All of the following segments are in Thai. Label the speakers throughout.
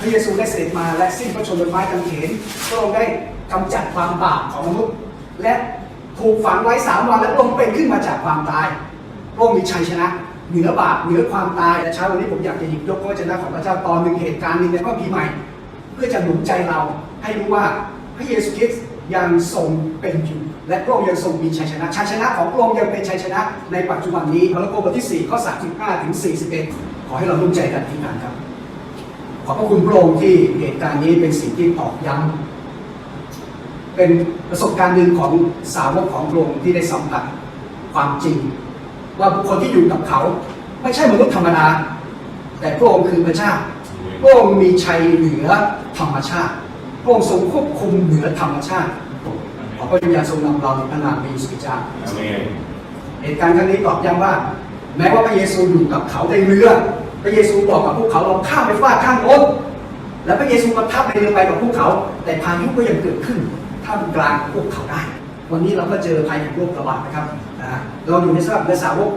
Speaker 1: พระเยซูได้เสด็จมาและสิ้นพระชนม์บนไม้กางเขนพระองค์ได้กำจัดความบาปของมนุษย์ และถูกฝังไว้สามวันและพระองค์เป็นขึ้นมาจากความตายพระองค์มีชัยชนะเหนือบาปเหนือความตายและเช้าวันนี้ผมอยากจะหยิบยกพระวจนะของพระเจ้าตอนหนึ่งเหตุการณ์หนึ่งในพระคัมภีใหม่ เพื่อจะหนุนใจเราให้รู้ว่าพระเยซูคริสต์ยังทรงเป็นอยู่และพระองค์ยังทรงมีชัยชนะชัยชนะของพระองค์ยังเป็นชัยชนะในปัจจุบันนี้มาระโกบทที่4ข้อ35ถึง41 ขอให้เราร่วมใจกันที่นั้นครับ อบพระคุณพระองค์ที่เหตุการณ์นี้เป็นสิ่งที่ตอกย้ำเป็นประสบการณ์หนึ่งของสาวกของพระองค์ที่ได้สัมผัสความจริง ว่าบุคคลที่อยู่กับเขา ไม่ใช่มนุษย์ธรรมดา แต่พระองค์คือพระเจ้าพระองค์มีชัยเหนือธรรมชาติพระองค์ทรงควบคุมเหนือธรรมชาติขอพระวิญญาณทรงนำเราในพระนามพระเยซูคริสต์เจ้า
Speaker 2: Amen.
Speaker 1: เหตุการณ์ครั้งนี้ตอกย้ำว่า แม้ว่าพระเยซูอยู่กับเขาในเรือ พระเยซูบอกกับพวกเขาเราข้ามไปฟากข้างโน้นและพระเยซูประทับในเรือไปกับพวกเขา แต่พายุก็ยังเกิดขึ้นท่ามกลางพวกเขาได้ วันนี้เราก็เจอภัยแห่งโรคระบาดนะครับอ่าเราอยู่ในสภาพเรือสาวก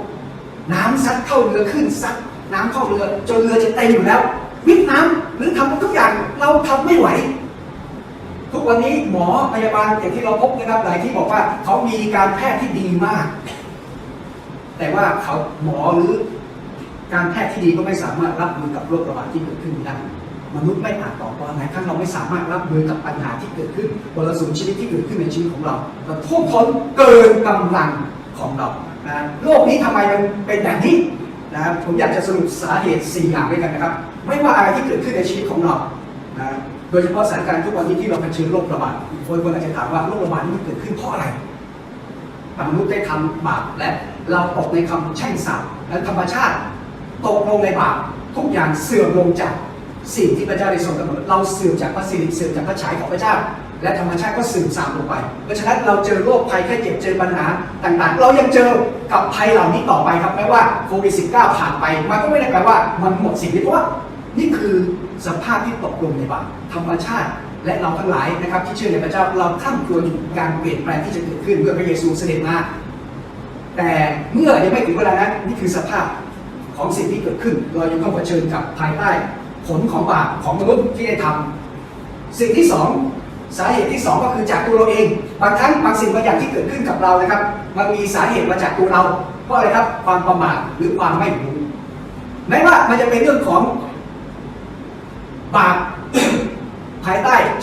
Speaker 1: น้ำซัดเข้าเรือขึ้นซัดน้ำเข้าเรือจนเรือจะเต็มอยู่แล้ว วิทน้ำหรือทำทุกอย่างเราทำไม่ไหว ทุกวันนี้หมอพยาบาลอย่างที่เราพบนะครับหลายที่บอกว่าเขามีการแพทย์ที่ดีมาก แต่ว่าเขาหมอหรือ การแพทย์ที่ดีก็ไม่สามารถรับมือกับโรคระบาดที่เกิดขึ้นได้มนุษย์ไม่อาจตอบว่าไหนครั้งเราไม่สามารถรับมือกับปัญหาที่เกิดขึ้นบรสุมชีวิตที่เกิดขึ้นในชีวิตของเราเราท่วมท้นเกินกำลังของเรานะโลกนี้ทำไมมันเป็นแบบนี้นะผมอยากจะสรุปสาเหตุ 4 อย่างด้วยกันนะครับ ไม่ว่าอะไรที่เกิดขึ้นในชีวิตของเรานะโดยเฉพาะสถานการณ์ทุกวันนี้ที่เราเผชิญโรคระบาดคนคนอาจจะถามว่าโรคระบาดนี้เกิดขึ้นเพราะอะไรมนุษย์ได้ทำบาปและเราตกในคำแช่งสาปและธรรมชาติ ตกลงในบาปทุกอย่างเสื่อมลงจากสิ่งที่พระเจ้าได้ทรงกำหนดเราเสื่อมจากพระสิริเสื่อมจากพระฉายของพระเจ้า และธรรมชาติก็เสื่อมทรามลงไปเพราะฉะนั้นเราเจอโรคภัยแค่เจ็บเจอปัญหาต่างๆ เรายังเจอกับภัยเหล่านี้ต่อไปครับแม้ว่าโควิด -19 ผ่านไป มันก็ไม่ได้แปลว่ามันหมดสิ่งนี้เพราะว่านี่คือสภาพที่ตกลงในบาปธรรมชาติและเราทั้งหลายนะครับ ที่เชื่อในพระเจ้าเราข้ามควรอยู่การเปลี่ยนแปลงที่จะเกิดขึ้นเมื่อพระเยซูเสด็จมาแต่เมื่อยังไม่ถึงเวลานั้นนี่คือสภาพ ของสิ่งที่เกิดขึ้น เรายังต้องเผชิญกับภายใต้ผลของบาปของมนุษย์ที่ได้ทำสิ่งที่สองสาเหตุที่สองก็คือจากตัวเราเองบางครั้งบางสิ่งบางอย่างที่เกิดขึ้นกับเรานะครับ มันมีสาเหตุมาจากตัวเรา เพราะอะไรครับความประมาทหรือความไม่รู้แม้ว่ามันจะเป็นเรื่องของบาป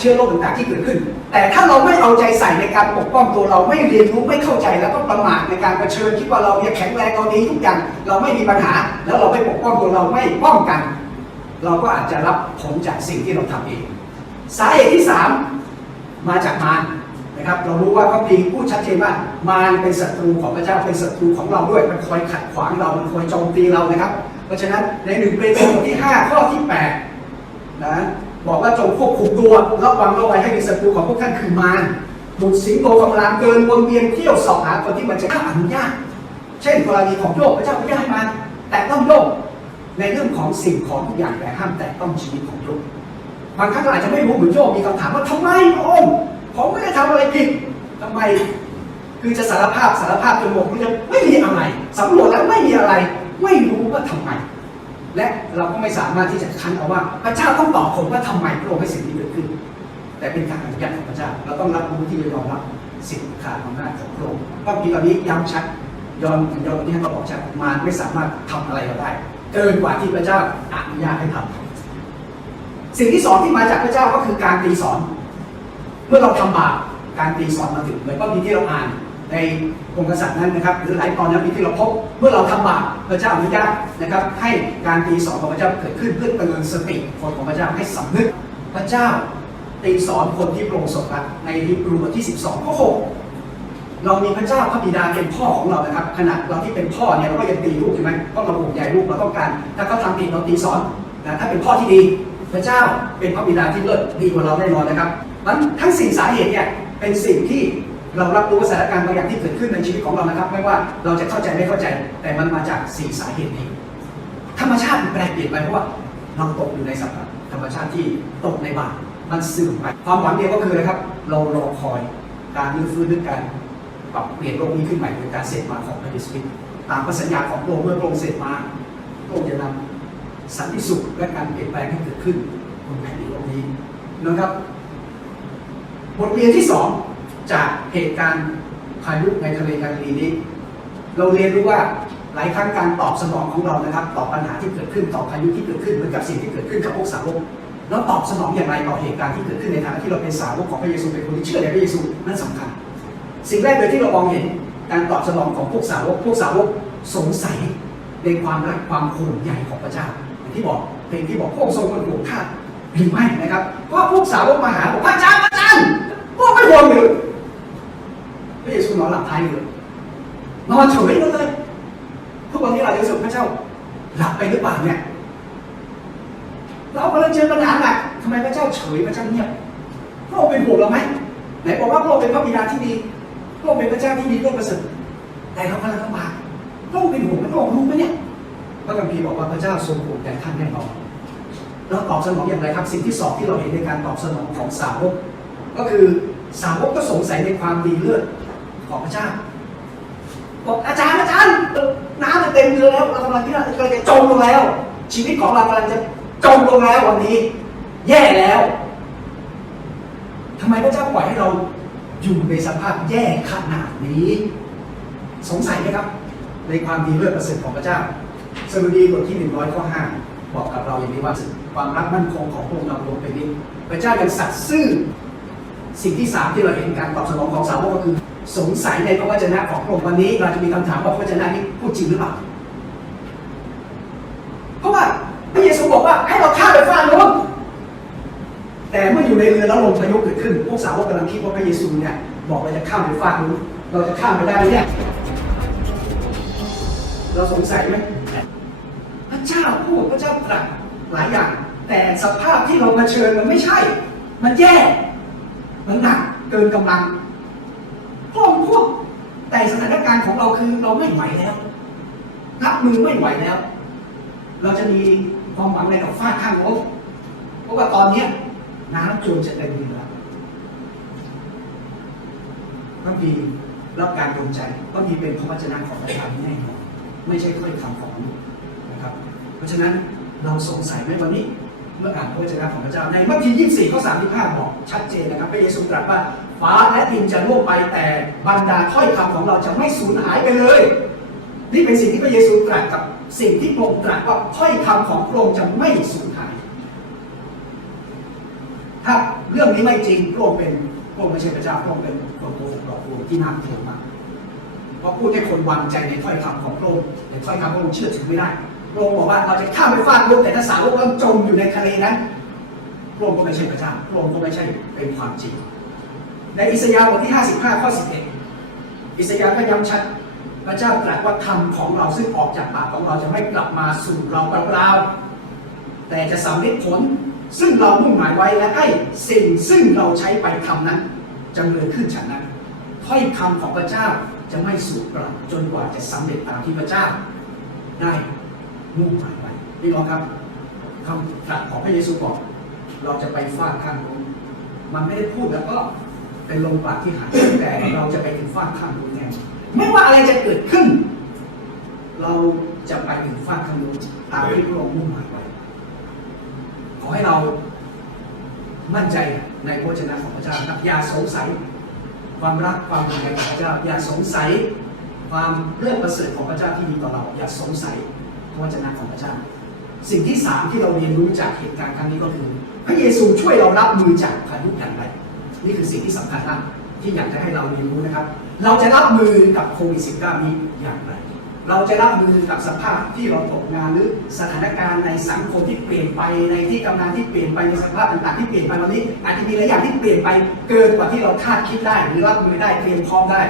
Speaker 1: เชื้อโรคต่างๆที่เกิดขึ้น แต่ถ้าเราไม่เอาใจใส่ในการปกป้องตัวเราไม่เรียนรู้ไม่เข้าใจแล้วก็ประมาทในการเผชิญคิดว่าเราเนี่ยแข็งแรงเราดีทุกอย่างเราไม่มีปัญหา แล้วเราไม่ปกป้องตัวเราไม่ป้องกัน เราก็อาจจะรับผลจากสิ่งที่เราทำเองสาเหตุที่สามมาจากมารนะครับ เรารู้ว่าพระพีพูดชัดเจนว่ามารเป็นศัตรูของพระเจ้าเป็นศัตรูของเราด้วยมันคอยขัดขวางเรามันคอยโจมตีเรานะครับ เพราะฉะนั้นในหนึ่งเปโตรบทที่ 5 ข้อที่8นะ บอกว่าจงควบคุมตัวระวังระไว้ให้เป็นศัตรูของพวกท่านคือมารบุตรสิงโตคำรามเกินวนเวียนเที่ยวสอบหาคนที่มันจะข้าอนุญาต เช่นกรณีของโยกพระเจ้าอนุญาตมันแต่ต้องโยกในเรื่องของสิ่งของทุกอย่างแต่ห้ามแต่ต้องชีวิตของโยกบางครั้งอาจจะไม่รู้เหมือนโยกมีคำถามว่าทำไมพระองค์ผมไม่ได้ทำอะไรผิดทำไม คือจะสารภาพสารภาพจนหมดมันจะไม่มีอะไรสำรวจแล้วไม่มีอะไร ไม่รู้ว่าทำไม และเราก็ไม่สามารถที่จะคันเอาว่าพระเจ้าต้องตอบผมว่าทำไมพระองค์ให้สิ่งนี้เกิดขึ้น แต่เป็นการอนุญาตของพระเจ้า เราต้องรับรู้ที่จะยอมรับสิ่งขาดอำนาจของพระองค์ต้องมีตอนนี้ย้ำชัดยอมยอมที่ให้เราบอกชัดมารไม่สามารถทำอะไรเราได้ เกินกว่าที่พระเจ้าอนุญาตให้ทำสิ่งที่สองที่มาจากพระเจ้าก็คือการตีสอน เมื่อเราทำบาปการตีสอนมาถึงเหมือนก็มีที่เราอ่าน ในองค์กษัตริย์นั้นนะครับหรือหลายตอนนั้นมีที่เราพบเมื่อเราทำบาปพระเจ้าอนุญาตนะครับให้การตีสอนของพระเจ้าเกิดขึ้นเพื่อเตือนสติคนของพระเจ้าให้สำนึกพระเจ้าตีสอนคนที่โปร่งสดรักในฮีบรูบทที่ 12ข้อ6เรามีพระเจ้าพระบิดาเป็นพ่อของเรานะครับขณะเราที่เป็นพ่อเนี่ยเราก็ยังตีลูกใช่ไหมต้องเราห่วงใยลูกเราต้องการ ถ้าเขาทำผิดเราตีสอนนะถ้าเป็นพ่อที่ดี พระเจ้าเป็นพระบิดาที่เลิศดีกว่าเราแน่นอนนะครับมันทั้งสิ่งสาเหตุเนี่ยเป็นสิ่งที่ เรารับรู้สถานการณ์บางอย่างที่เกิดขึ้นในชีวิตของเรานะครับ ไม่ว่าเราจะเข้าใจไม่เข้าใจ แต่มันมาจากสี่สาเหตุนี้ ธรรมชาติแปลเปลี่ยนไปเพราะว่าเราตกอยู่ในสภาพธรรมชาติที่ตกในบาปมันสื่อมไปความหวังเดียวก็คืออะครับ เรารอคอยการรื้อฟื้นด้วยการปรับเปลี่ยนโลกนี้ขึ้นใหม่โดยการเสด็จมาของพระเยซูคริสต์ตามพระสัญญาของพระองค์เมื่อพระองค์เสด็จมาพระองค์จะนำสันติสุขและการเปลี่ยนแปลงให้เกิดขึ้นบบนแผ่นดินโลกนี้นะครับบทเรียนที่สอง จากเหตุการณ์พายุในทะเลกาลีนี้ เราเรียนรู้ว่าหลายครั้งการตอบสนองของเรานะครับต่อปัญหาที่เกิดขึ้นต่อพายุที่เกิดขึ้นเหมือนกับสิ่งที่เกิดขึ้นกับพวกสาวกแล้วตอบสนองอย่างไรต่อเหตุการณ์ที่เกิดขึ้นในฐานะที่เราเป็นสาวกของพระเยซูเป็นคนที่เชื่อในพระเยซูนั่นสำคัญ สิ่งแรกเลยที่เรามองเห็นการตอบสนองของพวกสาวก พวกสาวกสงสัยในความรักความโห่วงใยของพระเจ้าอย่างที่บอกเพลงที่บอกพวกทรงคนห่วงข้าหรือไม่นะครับเพราะพวกสาวกมาหาบอกพระเจ้าพระเจ้าพวกไม่ห่วงหรือ ระเยซูนอนหลับท้ายเลยนอนเฉยเลยทุกวันนี้เราจะรู้สึกพระเจ้าหลับไปหรือเปล่าเนี่ย เรากำลังเจอปัญหาหนักทำไมพระเจ้าเฉยพระเจ้าเงียบพระองค์เป็นห่วงเราไหมไหนบอกว่าพระองค์เป็นพระบิดาที่ดีพระองค์เป็นพระเจ้าที่ดีเลิศประเสริฐแต่เรากำลังลำบากพระองค์เป็นห่วงมพระองค์รู้ไหมเนี่ยพระคัมภีร์บอกว่าพระเจ้าทรงห่วงแต่ท่านแน่นอนเราตอบสนองอย่างไรครับ สิ่งที่สองที่เราเห็นในการตอบสนองของสาวกก็คือสาวกก็สงสัยในความดีเลิศ ของพระเจ้าบอกอาจารย์อาจารย์น้ำมันเต็มเรือแล้วเรากำลังที่เรากำลังจะจมลงแล้ว ชีวิตของเรากำลังจะจมลงแล้ววันนี้ แย่แล้วทำไมพระเจ้าปล่อยให้เราอยู่ในสภาพแย่ขนาดนี้ สงสัยไหมครับ ในความดีเลิศประเสริฐของพระเจ้าสดุดีบทที่หนึ่งร้อยข้อห้าบอกกับเราอย่างนี้ว่าความรักมั่นคงของพระองค์เราลงไปนี้พระเจ้ายังสัตย์ซื่อสิ่งที่สามที่เราเห็นการตอบสนองของสาวกก็คือ สงสัยในพระวจนะของพระองค์วันนี้ เราจะมีคำถามว่าพระวจนะนี้พูดจริงหรือเปล่า เพราะว่าพระเยซูบอกว่าให้เราข้ามไปฝั่งโน้นแต่เมื่ออยู่ในเรือแล้วลมพายุเกิดขึ้น พวกสาวกกำลังคิดว่าพระเยซูเนี่ยบอกเราจะข้ามไปฝั่งนู้นเราจะข้ามไปได้ไหมเนี่ย เราสงสัยไหมพระเจ้าพูดพระเจ้าตรัสหลายอย่าง แต่สภาพที่เราเผชิญมันไม่ใช่ มันแย่ มันหนักเกินกำลัง พวกพวกแต่สถานการณ์ของเราคือเราไม่ไหวแล้วรับมือไม่ไหวแล้ว เราจะมีความหวังอะไรกับฟ้าข้างโน้นเพราะว่าตอนเนี้ยน้ำจนจะเต็มเรือพระบีรับการดลใจพระบีเป็นพระวจนะของพระเจ้าที่แน่นอนไม่ใช่ถ้อยคำของมนุษย์นะครับ เพราะฉะนั้นเราสงสัยไหมวันนี้เมื่ออ่านพระวจนะของพระเจ้าในมัทธิว24ข้อ35บอกชัดเจนนะครับพระเยซูตรัสว่า ฟ้าและดินจะล่วงไปแต่บรรดาถ้อยคำของเราจะไม่สูญหายไปเลย นี่เป็นสิ่งที่พระเยซูตรัสกับสิ่งที่พระองค์ตรัสว่าถ้อยคำของพระองค์จะไม่สูญหาย ถ้าเรื่องนี้ไม่จริงพระองค์เป็นพระองค์ไม่ใช่พระเจ้าพระองค์เป็นคนโกหกหลอกลวงที่น่ากลัวมากเพราะพูดให้คนวางใจในถ้อยคำของพระองค์ในถ้อยคำพระองค์เชื่อถือไม่ได้พระองค์บอกว่าเราจะข้ามไปฟากโลกแต่ถ้าสาวกเราจมอยู่ในทะเลนั้นพระองค์ก็ไม่ใช่พระเจ้าพระองค์ก็ไม่ใช่เป็นความจริง ในอิสยาห์บทที่ 55 ข้อ 11 อิสยาห์ก็ย้ำชัด พระเจ้าตรัสว่าคำของเราซึ่งออกจากปากของเราจะไม่กลับมาสู่เราเปล่าๆแต่จะสำเร็จผลซึ่งเรามุ่งหมายไว้และให้สิ่งซึ่งเราใช้ไปทำนั้นจำเริญขึ้นฉันนั้นถ้อยคำของพระเจ้าจะไม่สูญเปล่าจนกว่าจะสำเร็จตามที่พระเจ้า ได้มุ่งหมายไว้พี่น้องครับคำตรัสของพระเยซูบอกเราจะไปฟาดข้างโน้นมันไม่ได้พูดแล้วก็ เป็นลมปากที่หายแต่เราจะไปถึงฟาดข้างโน้นแน่ไม่ว่าอะไรจะเกิดขึ้น เราจะไปถึงฟาดข้างโน้นตามที่พระองค์มุ่งหมายไว้ขอให้เรามั่นใจในพระวจนะของพระเจ้าครับอย่าสงสัย ความรักความห่วงใยของพระเจ้า อย่าสงสัย ความเลือนประเสริฐของพระเจ้าที่มีต่อเรา อย่าสงสัยพระวจนะของพระเจ้า สิ่งที่สามที่เราเรียนรู้จากเหตุการณ์ครั้งนี้ก็คือ พระเยซูช่วยเรารับมือจากพายุอย่างไร นี่คือสิ่งที่สำคัญมากที่อยากจะให้เราเรียนรู้นะครับ เราจะรับมือกับโควิด -19 นี้อย่างไร เราจะรับมือกับสภาพที่เราตกงานหรือสถานการณ์ในสังคมที่เปลี่ยนไปในที่ทำงานที่เปลี่ยนไปในสภาพต่างๆที่เปลี่ยนไปวันนี้อาจจะมีหลายอย่างที่เปลี่ยนไปเกินกว่าที่เราคาดคิดได้ หรือรับมือได้เตรียมพร้อมได้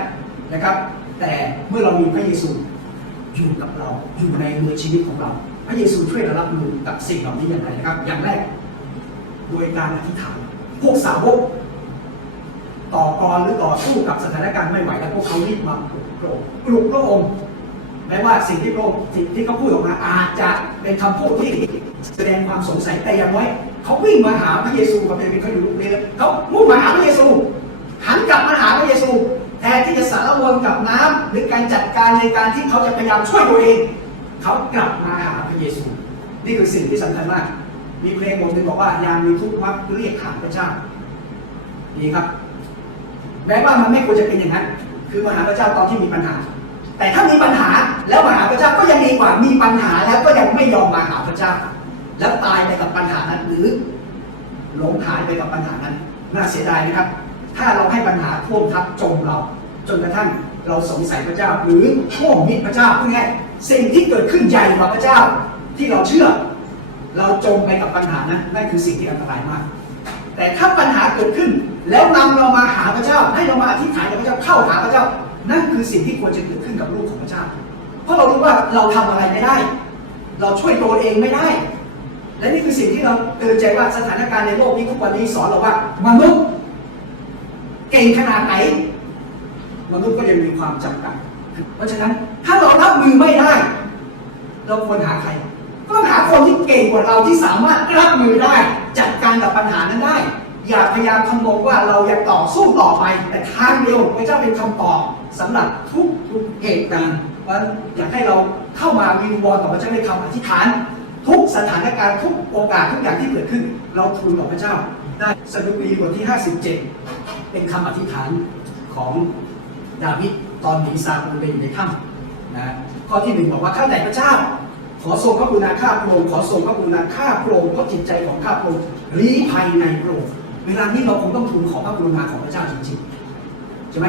Speaker 1: นะครับ แต่เมื่อเรามีพระเยซูอยู่กับเราอยู่ในมือชีวิตของเรา พระเยซูช่วยเรารับมือกับสิ่งเหล่านี้อย่างไรนะครับ อย่างแรก โดยการอธิษฐานพวกสาวก ต่อกรหรือต่อสู้กับสถานการณ์ไม่ไหวแล้วพวกเขารีบมาปลุกพระองค์ปลุกพระองค์แม้ว่าสิ่งที่พระองค์สิ่งที่เขาพูดออกมาอาจจะเป็นคำพูดที่แสดงความสงสัยแต่อย่างน้อยเขาวิ่งมาหาพระเยซูกับเดวิดเขาอยู่เลยเขามุ่งมาหาพระเยซู หันกลับมาหาพระเยซูแทนที่จะสารวนกับน้ำหรือการจัดการในการที่เขาจะพยายามช่วยตัวเองเขากลับมาหาพระเยซู นี่คือสิ่งที่สำคัญมาก มีเพลงบทหนึ่งบอกว่ายามมีทุกข์มักเรียกหาพระเจ้าดีครับ แม้ว่ามันไม่ควรจะเป็นอย่างนั้น คือมหาพระเจ้าตอนที่มีปัญหา แต่ถ้ามีปัญหาแล้วมหาพระเจ้าก็ยังดีกว่ามีปัญหาแล้วก็ยังไม่ยอมมาหาพระเจ้า แล้วตายไปกับปัญหานั้นหรือหลงหายไปกับปัญหานั้น น่าเสียดายนะครับ ถ้าเราให้ปัญหาท่วมทับจมเรา จนกระทั่งเราสงสัยพระเจ้า หรือท่วมมิตรพระเจ้าเพื่อไงสิ่งที่เกิดขึ้นใหญ่กว่าพระเจ้าที่เราเชื่อ เราจมไปกับปัญหานั้นนั่นคือสิ่งที่อันตรายมาก แต่ถ้าปัญหาเกิดขึ้น แล้วนำเรามาหาพระเจ้า ให้เรามาอธิษฐานกับพระเจ้าเข้าหาพระเจ้า นั่นคือสิ่งที่ควรจะเกิดขึ้นกับลูกของพระเจ้า เพราะเรารู้ว่าเราทำอะไรไม่ได้ เราช่วยตัวเองไม่ได้ และนี่คือสิ่งที่เราเตือนใจว่าสถานการณ์ในโลกนี้ทุกวันนี้สอนเราว่ามนุษย์เก่งขนาดไหนมนุษย์ก็ยังมีความจำกัด เพราะฉะนั้นถ้าเรารับมือไม่ได้ เราควรหาใคร ก็ต้องหาคนที่เก่งกว่าเราที่สามารถรับมือได้ จัดการกับปัญหานั้นได้ อย่าพยายามทำนงว่าเราอยากต่อสู้ต่อไป แต่ทางเดียวพระเจ้าเป็นคำตอบสำหรับทุกทุกเหตุการณ์เพราะฉะนั้นอยากให้เราเข้ามาวิงวอนต่อพระเจ้าในคำอธิษฐาน ทุกสถานการณ์ทุกโอกาสทุกอย่างที่เกิดขึ้น เราทูลต่อพระเจ้า ได้สดุดีบทที่ 57 เป็นคำอธิษฐานของดาวิดตอนหนีซาอูลไปอยู่ในถ้ำนะข้อที่หนึ่งบอกว่าข้าแต่พระเจ้า ขอทรงพระกรุณาข้าพระองค์ขอทรงพระกรุณาข้าพระองค์เพราะจิตใจของข้าพระองค์ลี้ภัยในพระองค์เวลานี้เราคงต้องทูลขอพระกรุณาของพระเจ้าจริงๆใช่ไหม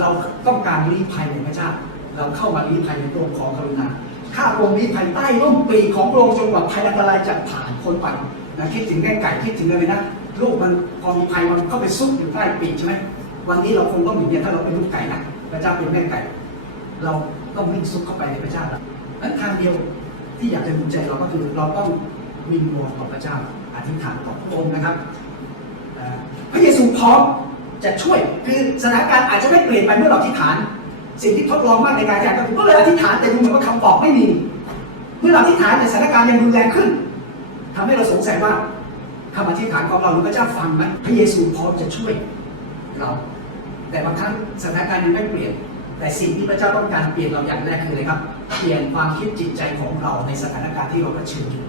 Speaker 1: เราต้องการลี้ภัยในพระเจ้า เราเข้ามาลี้ภัยในพระองค์ขอกรุณาข้าพระองค์ลี้ภัยใต้ร่มปีกของพระองค์จนกว่าภัยอันตรายจะผ่านพ้นไปนะคิดถึงแม่ไก่คิดถึงอะไรนะลูกมันพอมีภัยมันเข้าไปซุกอยู่ใต้ปีกใช่ไหมวันนี้เราคงต้องอย่างนี้ถ้าเราเป็นลูกไก่นะพระเจ้าเป็นแม่ไก่ เราต้องวิ่งซุกเข้าไปในพระเจ้าแล้วนั้นทางเดียว ที่อยากจะดูใจเราก็คือเราต้องวิงวอนต่อพระเจ้าอธิษฐานต่อพระองค์นะครับพระเยซูพร้อมจะช่วยคือสถานการณ์อาจจะไม่เปลี่ยนไปเมื่อเราอธิษฐาน สิ่งที่ทดลองมากในการแข่งก็คือก็เลยอธิษฐานแต่ดูเหมือนว่าคำตอบไม่มี เมื่อเราอธิษฐานแต่สถานการณ์ยังรุนแรงขึ้นทำให้เราสงสัยว่าคำอธิษฐานของเราหรือพระเจ้าฟังไหมพระเยซูพร้อมจะช่วยเรา แต่บางครั้งสถานการณ์ยังไม่เปลี่ยน แต่สิ่งที่พระเจ้าต้องการเปลี่ยนเราอย่างแรกคืออะไรครับ เปลี่ยนความคิดจิตใจของเราในสถานการณ์ที่เราเผชิญอยู่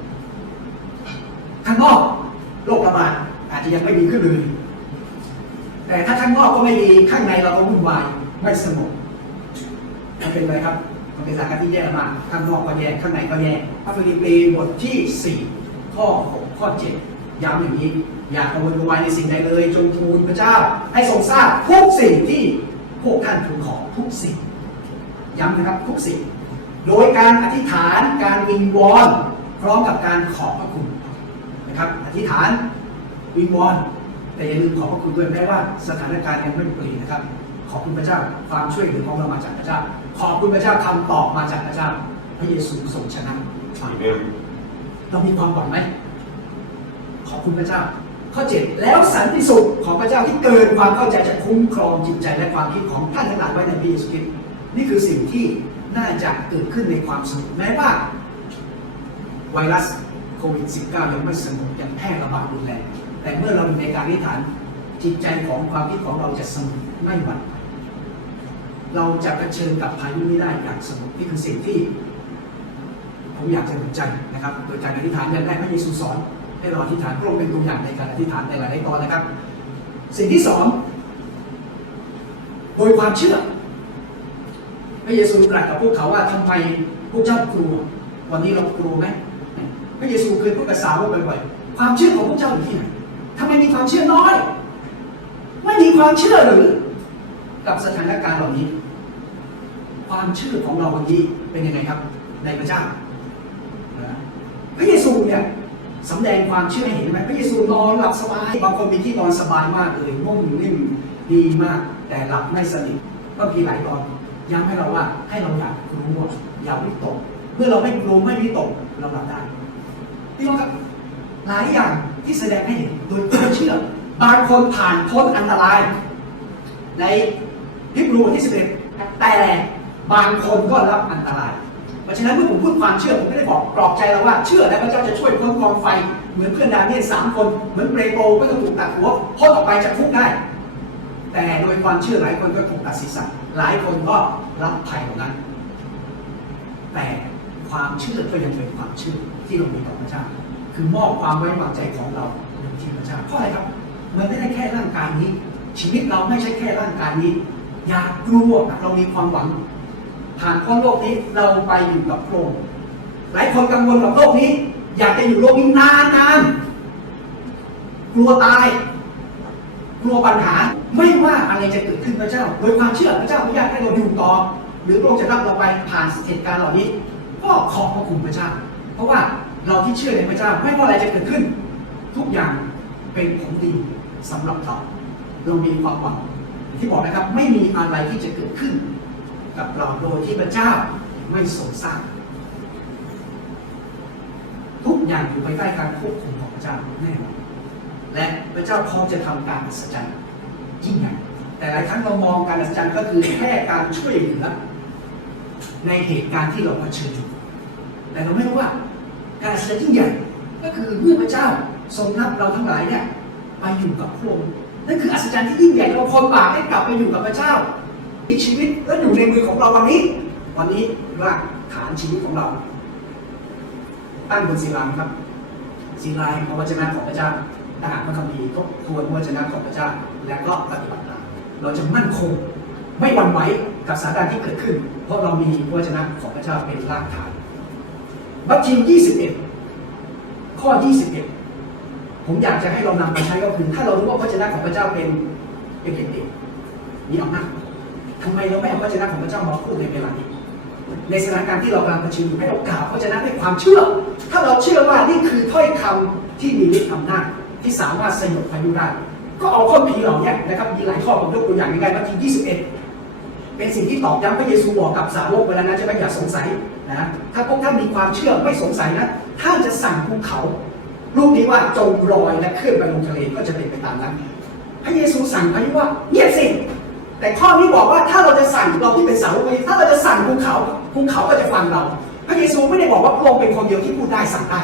Speaker 1: ข้างนอกโรคระบาดอาจจะยังไม่ดีขึ้นเลย แต่ถ้าข้างนอกก็ไม่ดีข้างในเราก็วุ่นวายไม่สงบมันเป็นอะไรครับมันเป็นสถานการณ์ที่แย่มากข้างนอกก็แย่ข้างในก็แย่พระฟิลิปปีบทที่ 4 ข้อ 6 ข้อ 7 ย้ำอย่างนี้ อย่ากระวนกระวายในสิ่งใดเลย จงทูลพระเจ้า ให้ทรงทราบทุกสิ่งที่พวกท่านทูลขอทุกสิ่ง ย้ำนะครับทุกสิ่ง โดยการอธิษฐานการวิงวอนพร้อมกับการขอบพระคุณนะครับ อธิษฐานวิงวอนแต่อย่าลืมขอบพระคุณด้วยแม้ว่าสถานการณ์ยังไม่เปลี่ยนนะครับ ขอบคุณพระเจ้าความช่วยเหลือของเรามาจากพระเจ้า ขอบคุณพระเจ้าคำตอบมาจากพระเจ้า พระเยซูทรงชนะ
Speaker 2: Amen.
Speaker 1: เรามีความหวังไหมขอบคุณพระเจ้า ข้อเจ็ดแล้วสันติสุขของพระเจ้าที่เกินความเข้าใจจะคุ้มครองจิตใจและความคิดของท่านทั้งหลายไว้ในพระเยซูคริสต์นี่คือสิ่งที่ น่าจะเกิดขึ้นในความสงบแม้ว่า ไวรัสโควิด -19 ยังไม่สงบยังแพร่ระบาดรุนแรงแต่เมื่อเราอยู่ในการอธิษฐานจิตใจของความคิดของเราจะสงบไม่หวั่นเราจะเผชิญกับพายุนี้ได้อย่างสงบนี่คือสิ่งที่ ผมอยากจะหนุนใจนะครับ โดยการอธิษฐานอย่างแรกพระเยซูสอนให้เราอธิษฐานพระองค์เป็นตัวอย่างในการอธิษฐานในหลายๆตอนนะครับ สิ่งที่สองโดยความเชื่อ พระเยซูตรัสกับพวกเขาว่าทำไมพวกเจ้ากลัว วันนี้เรากลัวไหมพระเยซูเคยพูดกับสาวกบ่อยๆความเชื่อของพวกเจ้าอยู่ที่ไหนทำไมมีความเชื่อน้อย ไม่มีความเชื่อหรือ กับสถานการณ์เหล่านี้ ความเชื่อของเราวันนี้เป็นยังไงครับ ในพระเจ้าพระเยซูเนี่ยสำแดงความเชื่อให้เห็นไหมพระเยซูนอนหลับสบายบางคนมีที่นอนสบายมากเลยนุ่มนิ่มดีมาก แต่หลับไม่สนิทก็มีหลายตอน ย้ำให้เราว่าให้เราอยากกลัวอย่าวิตก เมื่อเราไม่กลัวไม่วิตกเราหลับได้พี่น้องครับหลายอย่างที่แสดงให้เห็นโดยความเชื่อบางคนผ่านพ้นอันตราย ในฮิบรูบทที่11แต่บางคนก็รับอันตราย เพราะฉะนั้นเมื่อผมพูดความเชื่อผมไม่ได้บอกปลอบใจเราว่าเชื่อแล้วพระเจ้าจะช่วยพ้นกองไฟ เหมือนเพื่อนดาเนียลสามคนเหมือนเปโตรก็ต้องถูกตัดหัวพ้นออกไปจากคุกได้ แต่โดยความเชื่อหลายคนก็ถูกตัดศีรษะหลายคนก็รับภัยเหล่านั้น แต่ความเชื่อก็ยังเป็นความเชื่อที่เรามีต่อพระเจ้า คือมอบความไว้วางใจของเราในที่พระเจ้าเพราะอะไรครับ มันไม่ได้แค่ร่างกายนี้ ชีวิตเราไม่ใช่แค่ร่างกายนี้ อย่ากลัวเรามีความหวัง ผ่านพ้นโลกนี้เราไปอยู่กับพระองค์หลายคนกังวลกับโลกนี้ อยากจะอยู่โลกนี้นานๆกลัวตาย กลัวปัญหาไม่ว่าอะไรจะเกิดขึ้นพระเจ้า โดยความเชื่อพระเจ้าอนุญาตให้เราอยู่ต่อ หรือพระองค์จะรับเราไปผ่านเหตุการณ์เหล่านี้ ก็ขอบพระคุณพระเจ้า เพราะว่าเราที่เชื่อในพระเจ้าไม่ว่าอะไรจะเกิดขึ้น ทุกอย่างเป็นผลดีสำหรับเราเรามีความหวังที่บอกนะครับไม่มีอะไรที่จะเกิดขึ้น กับเราโดยที่พระเจ้าไม่ทรงสร้างทุกอย่างอยู่ภายใต้การควบคุมของพระเจ้าแน่นอน และพระเจ้าพร้อมจะทำการอัศจรรย์ยิ่งใหญ่แต่หลายครั้งเรามองการอัศจรรย์ก็คือแค่การช่วยเหลือในเหตุการณ์ที่เราเผชิญอยู่ แต่เราไม่รู้ว่าการอัศจรรย์ยิ่งใหญ่ ก็คือเมื่อพระเจ้าทรงนับเราทั้งหลายเนี่ยไปอยู่กับพระองค์นั่นคืออัศจรรย์ที่ยิ่งใหญ่เราคนบาปได้กลับไปอยู่กับพระเจ้ามีชีวิตและอยู่ในมือของเราวันนี้ วันนี้รากฐานชีวิตของเรา ตั้งบนศิลาครับศิลาแห่งพระวจนะของพระเจ้า ทหารพระคัมภีร์ทบทวรวจนะของพระเจ้า และก็ปฏิบัติตามเราจะมั่นคงไม่หวั่นไหวกับสถานการณ์ที่เกิดขึ้น เพราะเรามีวจนะของพระเจ้าเป็นรากฐานมัทธิว21 ข้อ 21 ผมอยากจะให้เรานำไปใช้ก็คือ ถ้าเรารู้ว่าพระวจนะของพระเจ้าเป็นเป็นเด็กมีอำนาจทำไมเราไม่เอาพระวจนะของพระเจ้ามาพูดในเวลานี้ ในสถานการณ์ที่เรากำลังเผชิญอยู่ให้เรากล่าวพระวจนะด้วยความเชื่อ ถ้าเราเชื่อว่านี่คือถ้อยคำที่มีฤทธิ์อำนาจ ที่สามารถสยบพายุได้ก็เอาข้อผีเหล่านี้นะครับมีหลายข้อผมยกตัวอย่างง่ายๆมัทธิว21 เป็นสิ่งที่ตอกย้ำพระเยซูบอกกับสาวกเวลานั้นจะไม่อย่าสงสัยนะถ้าพวกท่านมีความเชื่อไม่สงสัยนะท่านจะสั่งภูเขาลูกนี้ว่าจงลอยและเคลื่อนไปลงทะเลก็จะเป็นไปตามนั้น พระเยซูสั่งพายุว่าเงียบสิแต่ข้อนี้บอกว่าถ้าเราจะสั่งเราที่เป็นสาวกพระเยถ้าเราจะสั่งภูเขาภูเขาก็จะฟังเรา พระเยซูไม่ได้บอกว่าพระองค์เป็นคนเดียวที่พูดได้สั่งได้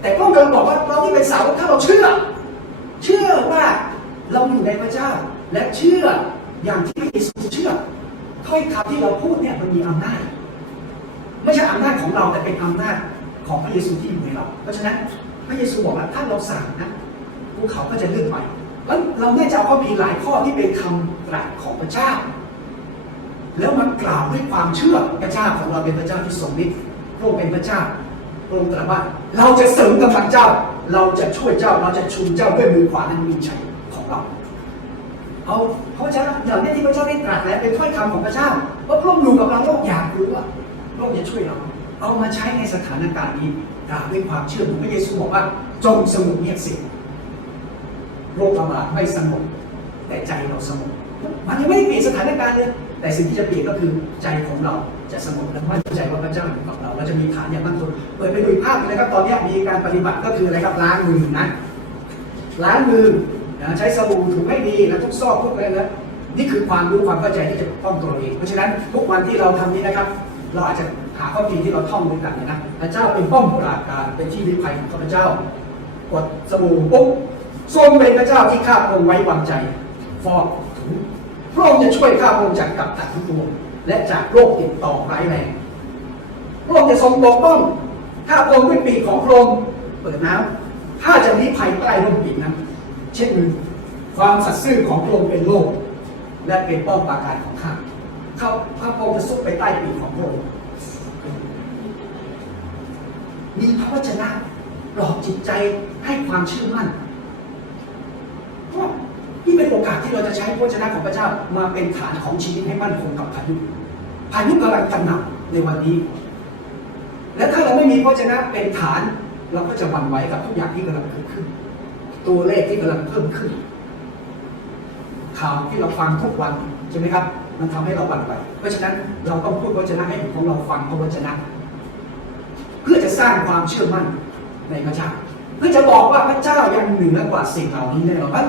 Speaker 1: แต่พระอกำลังบอกว่าเราที่เป็นสาวกถ้าเราเชื่อ เชื่อว่าเราอยู่ในพระเจ้า และเชื่ออย่างที่พระเยซูเชื่อถ้อยคำที่เราพูดเนี่ยมันมีอำนาจ ไม่ใช่อำนาจของเราแต่เป็นอำนาจของพระเยซูที่อยู่ในเรา เพราะฉะนั้นพระเยซูบอกว่าถ้าเราสั่งนะภูเขาก็จะเลื่อนไปแล้วเราเนี่ยจะเอาข้อมีหลายข้อที่เป็นคำตรัสของพระเจ้า แล้วมันกล่าวด้วยความเชื่อพระเจ้าของเราเป็นพระเจ้าที่ทรงฤทธิ์พระองค์เป็นพระเจ้า พระองค์ตรัสว่าเราจะเสริมกำลังเจ้า เราจะช่วยเจ้าเราจะชูเจ้าด้วยมือขวานั้นมีชัยของเราเอาพระเจ้าอย่างนี้ที่พระเจ้าได้ตรัสแล้วเป็นถ้อยคำของพระเจ้าว่าพระองค์อยู่กับเราโลกอยากรู้ว่าโลกจะช่วยเรา เอามาใช้ในสถานการณ์นี้กล่าด้วยความเชื่อของพระเยซูบอกว่า จงสงบเงียบสิโรคระบาดไม่สงบแต่ใจเราสงบมันยังไม่ได้เปลี่ยนสถานการณ์เลย แต่สิ่งที่จะเปลี่ยนก็คือใจของเราจะสงบและมั่นใจว่าพระเจ้าอยู่กับเราเราจะมีฐานอย่างมั่นคงเปิดไปดูภาพนะครับตอนนี้มีการปฏิบัติก็คืออะไรครับล้างมือนะล้างมือนะใช้สบู่ถูให้ดีนะทุกซอกทุกอะไรนะนี่คือความรู้ความเข้าใจที่จะป้องตัวเอง เพราะฉะนั้นทุกวันที่เราทำนี้นะครับ เราอาจจะหาข้อจริที่เราท่องด้วยกันเนี่ยนะพระเจ้าเป็นป้อมปราการเป็นที่ริภัยของข้าพเจ้ากดสบู่ปุ๊บทรงเป็นพระเจ้าที่ข้าพระองไว้วางใจฟอก พระองค์จะช่วยข้าพระองค์จากกับตัดทั้งปวงและจากโรคติดต่อร้ายแรงพระองค์จะทรงปกป้องข้าพระองค์ด้วยปีกของพระองค์เปิดน้ำถ้าจะลี้ภัยใต้ร่มปีกนั้น เช่นมือความสัตย์ซื่อของพระองค์เป็นโลก และเป็นป้อมปราการของข้าข้าข้าพระองค์จะซุกไปใต้ปีกของพระองค์มีพระวจนะหลอกจิตใจให้ความเชื่อมั่น นี่เป็นโอกาสที่เราจะใช้พระวจนะของพระเจ้ามาเป็นฐานของชีวิตให้มั่นคงกับพายุพายุกำลังกระหน่ำในวันนี้ และถ้าเราไม่มีพระวจนะเป็นฐาน เราก็จะหวั่นไหวกับทุกอย่างที่กำลังเกิดขึ้น ตัวเลขที่กำลังเพิ่มขึ้น ข่าวที่เราฟังทุกวันใช่ไหมครับ มันทำให้เราหวั่นไหวเพราะฉะนั้นเราต้องพูดพระวจนะให้ของเราฟังพระวจนะ เพื่อจะสร้างความเชื่อมั่นในพระเจ้าเพื่อจะบอกว่าพระเจ้ายังเหนือกว่าสิ่งเหล่านี้แน่นอน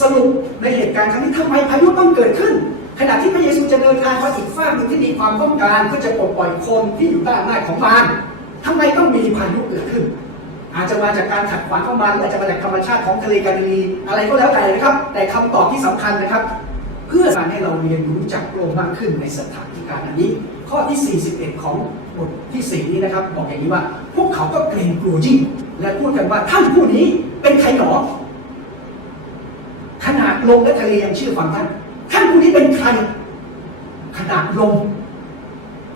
Speaker 1: สรุปในเหตุการณ์ครั้งนี้ทำไมพายุต้องเกิดขึ้น ขณะที่พระเยซูจะเดินทางมาอีกฝ้ากหนึ่งที่มีความต้องการเพื่อจะปลดปล่อยคนที่อยู่ใต้อำนาจของมารทำไมต้องมีพายุเกิดขึ้น อาจจะมาจากการขัดขวางของมันอาจจะมาจากธรรมชาติของทะเลกาลิลีอะไรก็แล้วแต่นะครับ แต่คำตอบที่สำคัญนะครับ เพื่อการให้เราเรียนรู้จักพระองมากขึ้นในสถานการณ์อันนี้ ข้อที่ 41 ของบทที่ 4 นี้นะครับ บอกอย่างนี้ว่า พวกเขาก็เกรงกลัวยิ่งและพูดกันว่าท่านผู้นี้เป็นใครหนอ ขนาดลมและทะเลยังเชื่อฟังท่าน ท่านผู้นี้เป็นใคร ขนาดลม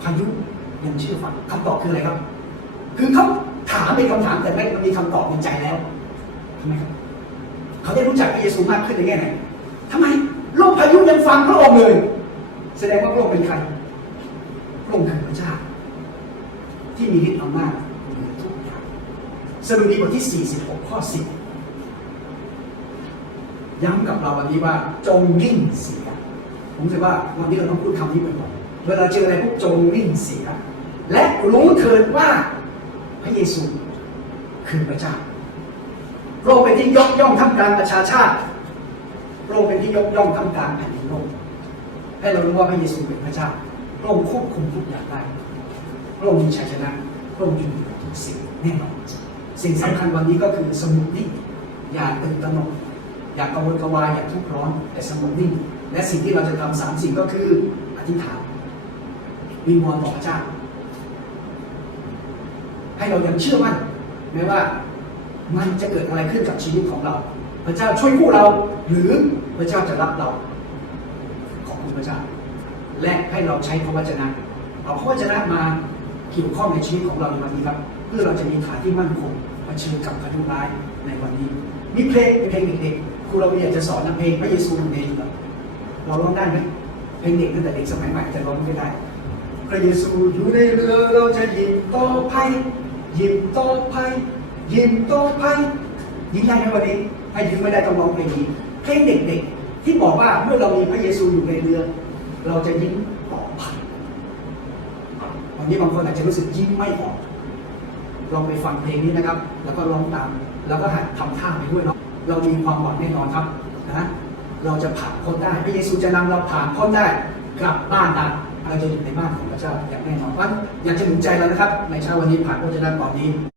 Speaker 1: พายุยังเชื่อฟังคำตอบคืออะไรครับ คือเขาถามเป็นคำถามแต่ไม่มีคำตอบในใจแล้วทำไมครับ เขาได้รู้จักพระเยซูมากขึ้นในแง่ไหนทำไมโลกพายุยังฟังพระองค์เลย แสดงว่าพระองค์เป็นใครพระองค์คือพระเจ้าที่มีฤทธิ์อำนาจเหนือทุกอย่างสดุดีบทที่ 46 ข้อ 10 ย้ำกับเราวันนี้ว่าจงนิ่งเสีย ผมคิดว่าวันนี้เราต้องพูดคำนี้บ่อยๆเวลาเจออะไรพวกจงนิ่งเสีย และรู้เถิดว่าพระเยซูคือพระเจ้าพระองค์เป็นที่ยกย่องท่ามกลางประชาชาติพระองค์เป็นที่ยกย่องท่ามกลางแผ่นดินโลกให้เรารู้ว่าพระเยซูเป็นพระเจ้าพระองค์ควบคุมทุกอย่างได้พระองค์มีชัยชนะพระองค์อยู่เหนือทุกสิ่งแน่นอน สิ่งสำคัญวันนี้ก็คือสงบนิ่งอย่าตื่นตระหนก อยากระวนกระวายอย่าทุกข์ร้อนแต่สงบนิ่ง และสิ่งที่เราจะทำสามสิ่งก็คืออธิษฐานวิงวอนต่อพระเจ้า ให้เรายังเชื่อมั่นแม้ว่ามันจะเกิดอะไรขึ้นกับชีวิตของเรา พระเจ้าช่วยผู้เรา หรือพระเจ้าจะรับเรา ขอบคุณพระเจ้า และให้เราใช้พระวจนะเอาพระวจนะมาเกี่ยวข้องในชีวิตของเราในวันนี้ครับ เพื่อเราจะมีฐานที่มั่นคงเผชิญกับพายุร้ายในวันนี้ มีเพลงเพลงเด็กๆ รูเราอยากจะสอนนะเพลงพระเยซูในเรือเราร้องได้ไหมเพลงเด็กตั้งแต่เด็กสมัยใหม่แต่ร้องไม่ได้ พระเยซูอยู่ในเรือเราจะยิ้มต่อไปยิ้มต่อไปยิ้มต่อไปยิ้มได้ไหมวันนี้ถ้ายิ้มไม่ได้ต้องร้องเพลงนี้เพลงเด็กๆ ที่บอกว่าเมื่อเรามีพระเยซูอยู่ในเรือ เราจะยิ้มต่อไปวันนี้บางคนอาจจะรู้สึกยิ้มไม่ออกลองไปฟังเพลงนี้นะครับ แล้วก็ร้องตาม แล้วก็หัดทำท่าไปด้วยเนาะ เรามีความหวังแน่นอนครับนะเราจะผ่านพ้นได้พระเยซูจะนำเราผ่านพ้นได้กลับบ้านได้เราจะอยู่ในบ้านของพระเจ้าอย่างแน่นอนเพราะอยากจะหนุนใจเรานะครับ ในเช้าวันนี้ผ่านพระเจ้าก่อนนี้